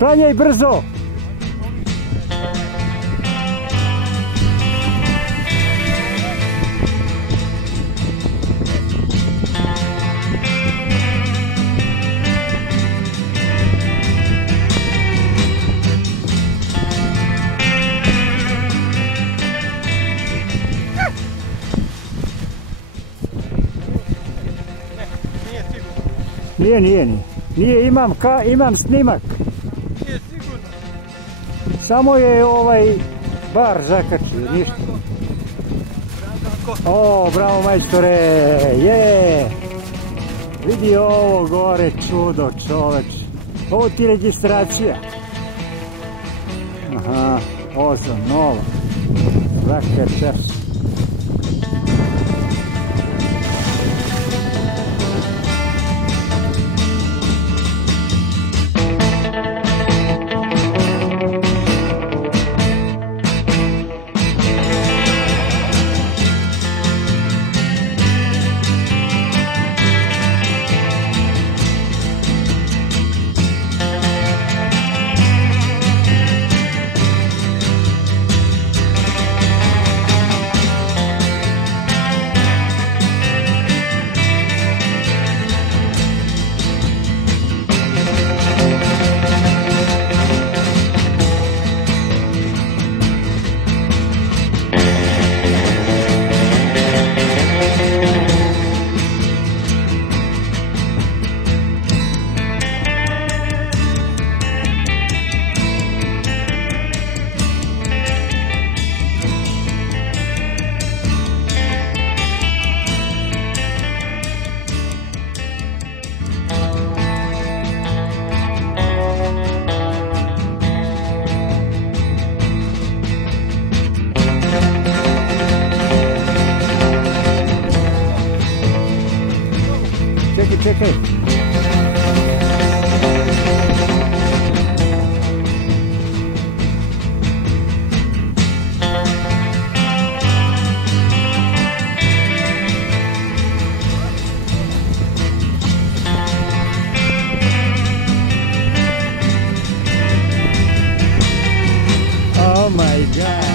Sklanjaj brzo! Nije, imam snimak. Nije sigurno. Samo je bar zakačio, ništa. O, bravo majstore, je! Vidi ovo gore, čudo čoveč. Ovo ti je registracija. Aha, Ozon, nova. Svaka čast. Čekaj. Oh my God.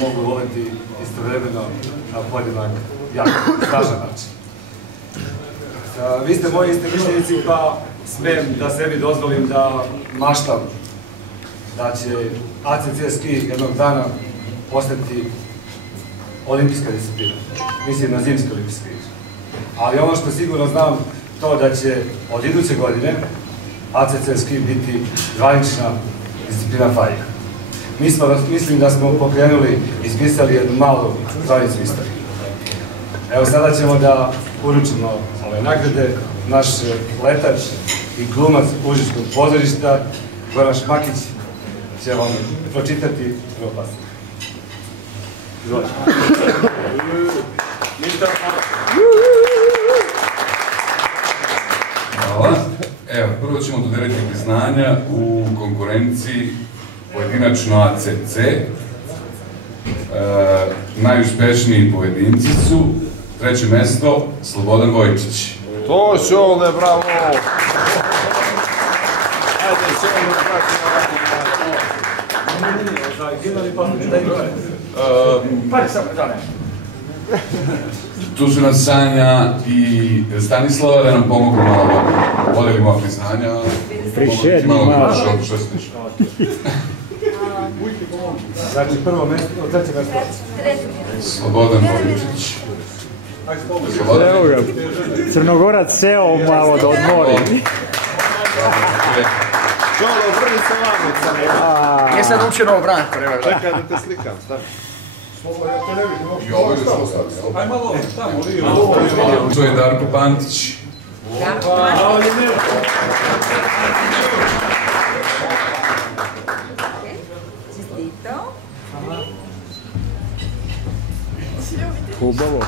mogu voliti istovremeno na podjednak jako stražan način. Vi ste moji istomišljenici, pa smem da sebi dozvolim da maštam da će ACC ski jednog dana postati olimpijska disciplina. Mislim na zimske olimpijske igre. Ali ono što sigurno znam, to da će od iduće godine ACC ski biti zvanična disciplina FAIH. Mislim da smo pokrenuli i spisali jednu malu stranicu istorije. Evo sada ćemo da uručimo ove nagrade. Naš letač i glumac Užičkog pozorišta, Goran Šmakić, će vam pročitati prvo pasanje. Izvolite. Hvala. Evo, prvo ćemo dodeliti priznanja u konkurenciji pojedinačno ACC. Najuspešniji pojedinci su, treće mesto, Slobodan Vojčić. To Šole, bravo! Ajde, Šole, Tu su nas Sanja i Stanislava da nam pomognu malo da podelimo priznanja. Prišedni malo. Znači, prvo mesto, od trećeg mesta. Slobodan Vojčić. Evo ga, Crnogorac seo malo da odmori. Šolo, vrni se vamo. Nije sad učio novo Branko, nema gledaj. Čekaj da te slikam, stavi. I ovo je što stavio. Aj malo, tamo. To je Darko Pantić. Hubavo.